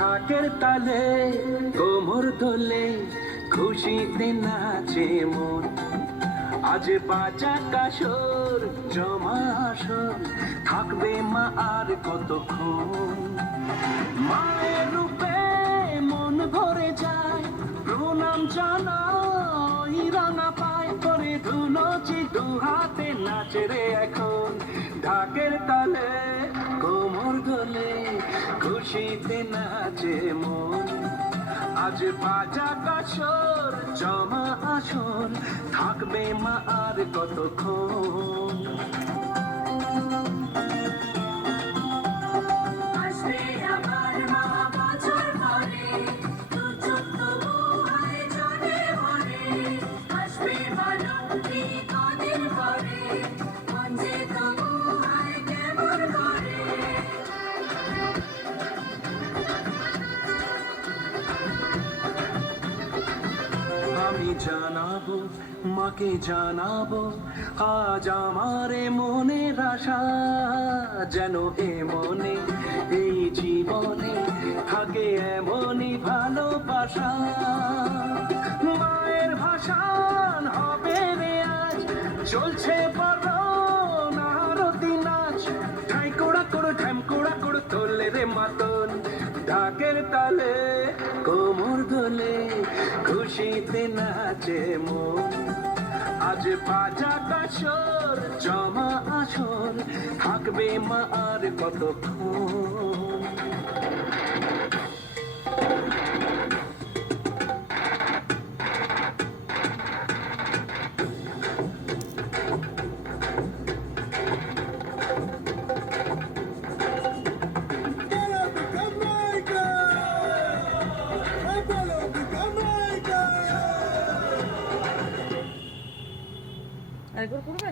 ঢাকের তালে কোমর দোলে খুশিতে নাচে মন। আজ বাজা কাসর জমা আসর, থাকবে মা আর কতক্ষণ। মায়ের রূপে মন ভরে যায়, প্রণাম জানাই রাঙা পায় করে ধুলোচি দু হাতে নাচে রে এখন। ঢাকের তালে কোমর দোলে খুশিতে নাচে মন। আজ বাজা কাসর জমা আসর, থাকবে মা আর কতক্ষণ। আমি জানাবো মাকে জানাবো আজ আমার মনের আশা, যেন এ মনে এই জীবনে থাকে এমনই ভালোবাসা। মায়ের ভাষান হবে রে আজ, চলছে বরণ আরতি নাচ। ঠাই কোড়া কোড়ো ঢ্যাম কোড়া কোড়ো তোলে রে মাতন। ঢাকের তালে কোমর দোলে খুশিতে নাচে মন। আজ বাজা কাসর জমা আসর, থাকবে মা আর কতক্ষণ। আরেকবার করবে?